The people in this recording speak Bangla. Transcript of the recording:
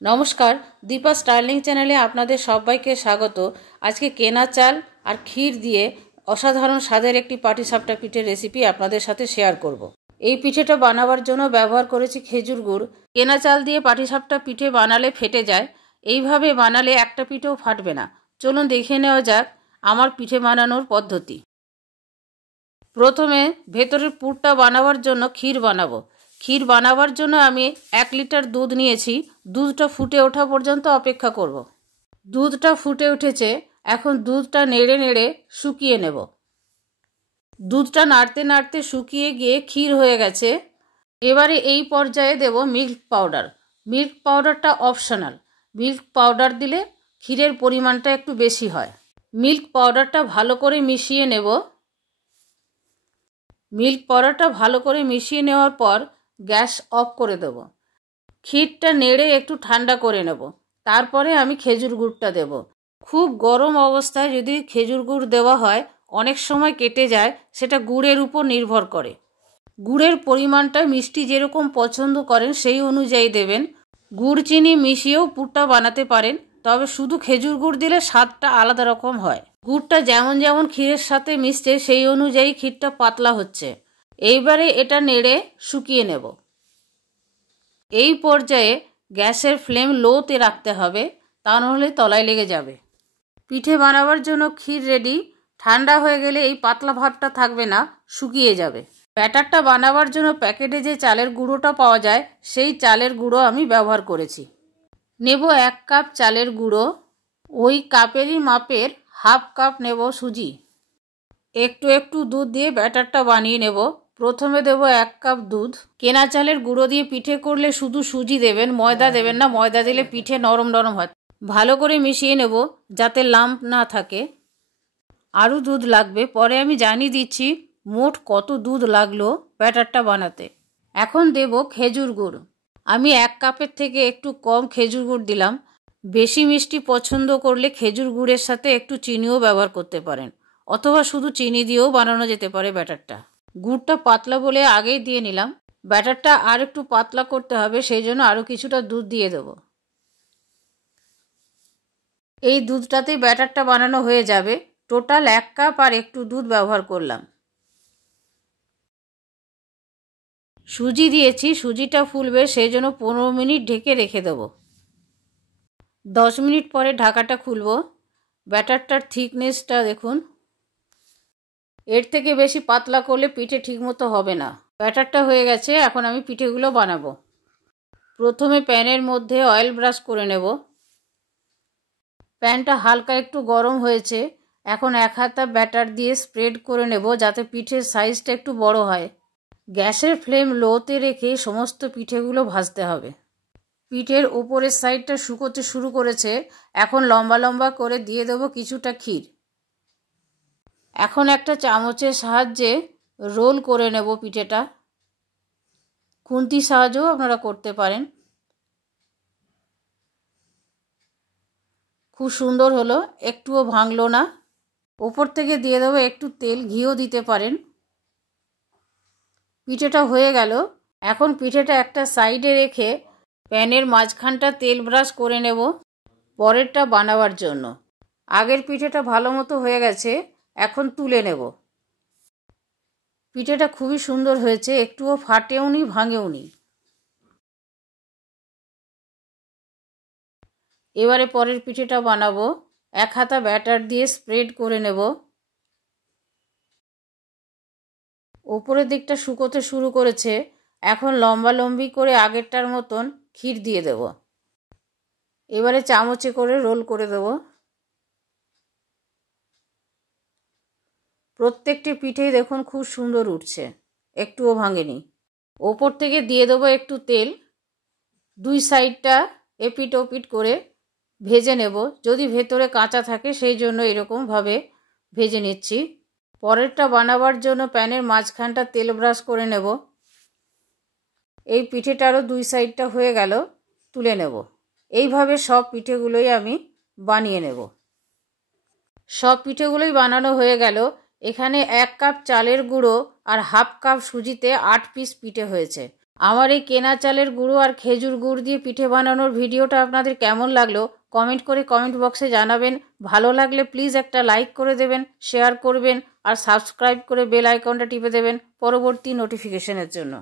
নমস্কার, দীপা স্টার্লিং চ্যানেলে আপনাদের সবাইকে স্বাগত। আজকে কেনা চাল আর ক্ষীর দিয়ে অসাধারণ স্বাদের একটি পাটিসাপটা পিঠের রেসিপি আপনাদের সাথে শেয়ার করব। এই পিঠেটা বানাবার জন্য ব্যবহার করেছি খেজুর গুড়। কেনা চাল দিয়ে পাটিসাপটা পিঠে বানালে ফেটে যায়, এইভাবে বানালে একটা পিঠেও ফাটবে না। চলুন দেখে নেওয়া যাক আমার পিঠে বানানোর পদ্ধতি। প্রথমে ভেতরের পুরটা বানাবার জন্য ক্ষীর বানাবো। ক্ষীর বানাবার জন্য আমি 1 লিটার দুধ নিয়েছি। দুধটা ফুটে ওঠা পর্যন্ত অপেক্ষা করব। দুধটা ফুটে উঠেছে, এখন দুধটা নেড়ে নেড়ে শুকিয়ে নেব। দুধটা নাড়তে নাড়তে শুকিয়ে গিয়ে ক্ষীর হয়ে গেছে। এবারে এই পর্যায়ে দেব মিল্ক পাউডার। মিল্ক পাউডারটা অপশনাল। মিল্ক পাউডার দিলে ক্ষীরের পরিমাণটা একটু বেশি হয়। মিল্ক পাউডারটা ভালো করে মিশিয়ে নেব। মিল্ক পাউডারটা ভালো করে মিশিয়ে নেওয়ার পর গ্যাস অফ করে দেব। ক্ষীরটা নেড়ে একটু ঠান্ডা করে নেব। তারপরে আমি খেজুর গুড়টা দেব। খুব গরম অবস্থায় যদি খেজুর গুড় দেওয়া হয় অনেক সময় কেটে যায়, সেটা গুড়ের উপর নির্ভর করে। গুড়ের পরিমাণটা মিষ্টি যেরকম পছন্দ করেন সেই অনুযায়ী দেবেন। গুড় চিনি মিশিয়েও পুরটা বানাতে পারেন, তবে শুধু খেজুর গুড় দিলে স্বাদটা আলাদা রকম হয়। গুড়টা যেমন যেমন ক্ষীরের সাথে মিশছে সেই অনুযায়ী ক্ষীরটা পাতলা হচ্ছে। এইবারে এটা নেড়ে শুকিয়ে নেব। এই পর্যায়ে গ্যাসের ফ্লেম লোতে রাখতে হবে, তা নাহলে তলায় লেগে যাবে। পিঠে বানাবার জন্য ক্ষীর রেডি। ঠান্ডা হয়ে গেলে এই পাতলা ভাবটা থাকবে না, শুকিয়ে যাবে। ব্যাটারটা বানাবার জন্য প্যাকেটে যে চালের গুঁড়োটা পাওয়া যায় সেই চালের গুঁড়ো আমি ব্যবহার করেছি। নেব 1 কাপ চালের গুঁড়ো। ওই কাপেরই মাপের হাফ কাপ নেব সুজি। একটু একটু দুধ দিয়ে ব্যাটারটা বানিয়ে নেব। প্রথমে দেব 1 কাপ দুধ। কেনা চালের গুঁড়ো দিয়ে পিঠে করলে শুধু সুজি দেবেন, ময়দা দেবেন না। ময়দা দিলে পিঠে নরম নরম হয়। ভালো করে মিশিয়ে নেব যাতে লাম্প না থাকে। আরও দুধ লাগবে, পরে আমি জানিয়ে দিচ্ছি মোট কত দুধ লাগলো ব্যাটারটা বানাতে। এখন দেব খেজুর গুড়। আমি 1 কাপের থেকে একটু কম খেজুর গুড় দিলাম। বেশি মিষ্টি পছন্দ করলে খেজুর গুড়ের সাথে একটু চিনিও ব্যবহার করতে পারেন, অথবা শুধু চিনি দিয়েও বানানো যেতে পারে ব্যাটারটা। গুড়টা পাতলা বলে আগেই দিয়ে নিলাম। ব্যাটারটা আর একটু পাতলা করতে হবে, সেই জন্য আরও কিছুটা দুধ দিয়ে দেব। এই দুধটাতেই ব্যাটারটা বানানো হয়ে যাবে। টোটাল 1 কাপ আর একটু দুধ ব্যবহার করলাম। সুজি দিয়েছি, সুজিটা ফুলবে, সেই জন্য 15 মিনিট ঢেকে রেখে দেব। 10 মিনিট পরে ঢাকাটা খুলব। ব্যাটারটার থিকনেসটা দেখুন। এর থেকে বেশি পাতলা করলে পিঠে ঠিকমতো হবে না। ব্যাটারটা হয়ে গেছে, এখন আমি পিঠেগুলো বানাবো। প্রথমে প্যানের মধ্যে অয়েল ব্রাশ করে নেব। প্যানটা হালকা একটু গরম হয়েছে। এখন 1 হাতা ব্যাটার দিয়ে স্প্রেড করে নেব যাতে পিঠের সাইজটা একটু বড় হয়। গ্যাসের ফ্লেম লোতে রেখে সমস্ত পিঠেগুলো ভাজতে হবে। পিঠের উপরের সাইডটা শুকোতে শুরু করেছে। এখন লম্বা লম্বা করে দিয়ে দেব কিছুটা ক্ষীর। এখন একটা চামচের সাহায্যে রোল করে নেব পিঠেটা। খুন্তির সাহায্যেও আপনারা করতে পারেন। খুব সুন্দর হলো, একটুও ভাঙলো না। ওপর থেকে দিয়ে দেবো একটু তেল, ঘিও দিতে পারেন। পিঠেটা হয়ে গেল। এখন পিঠেটা একটা সাইডে রেখে প্যানের মাঝখানটা তেল ব্রাশ করে নেব পরেরটা বানাবার জন্য। আগের পিঠেটা ভালো মতো হয়ে গেছে, এখন তুলে নেব। পিঠেটা খুবই সুন্দর হয়েছে, একটুও ফাটেও নি ভাঙেও নি। এবারে পরের পিঠেটা বানাবো। 1 হাতা ব্যাটার দিয়ে স্প্রেড করে নেব। উপরের দিকটা শুকোতে শুরু করেছে। এখন লম্বা লম্বি করে আগেরটার মতন ক্ষীর দিয়ে দেব। এবারে চামচে করে রোল করে দেব। প্রত্যেকটি পিঠেই দেখুন খুব সুন্দর উঠছে, একটুও ভাঙেনি। ওপর থেকে দিয়ে দেবো একটু তেল। 2 সাইডটা এপিট ওপিট করে ভেজে নেব। যদি ভেতরে কাঁচা থাকে সেই জন্য এরকমভাবে ভেজে নিচ্ছি। পরেরটা বানাবার জন্য প্যানের মাঝখানটা তেল ব্রাশ করে নেব। এই পিঠেটারও 2 সাইডটা হয়ে গেল, তুলে নেব। এইভাবে সব পিঠেগুলোই আমি বানিয়ে নেব। সব পিঠেগুলোই বানানো হয়ে গেল। এখানে 1 কাপ চালের গুঁড়ো আর হাফ কাপ সুজিতে 8 পিস পিঠে হয়েছে। আমার এই কেনা চালের গুঁড়ো আর খেজুর গুড় দিয়ে পিঠে বানানোর ভিডিওটা আপনাদের কেমন লাগলো কমেন্ট করে কমেন্ট বক্সে জানাবেন। ভালো লাগলে প্লিজ একটা লাইক করে দেবেন, শেয়ার করবেন আর সাবস্ক্রাইব করে বেল আইকনটা টিপে দেবেন পরবর্তী নোটিফিকেশনের জন্য।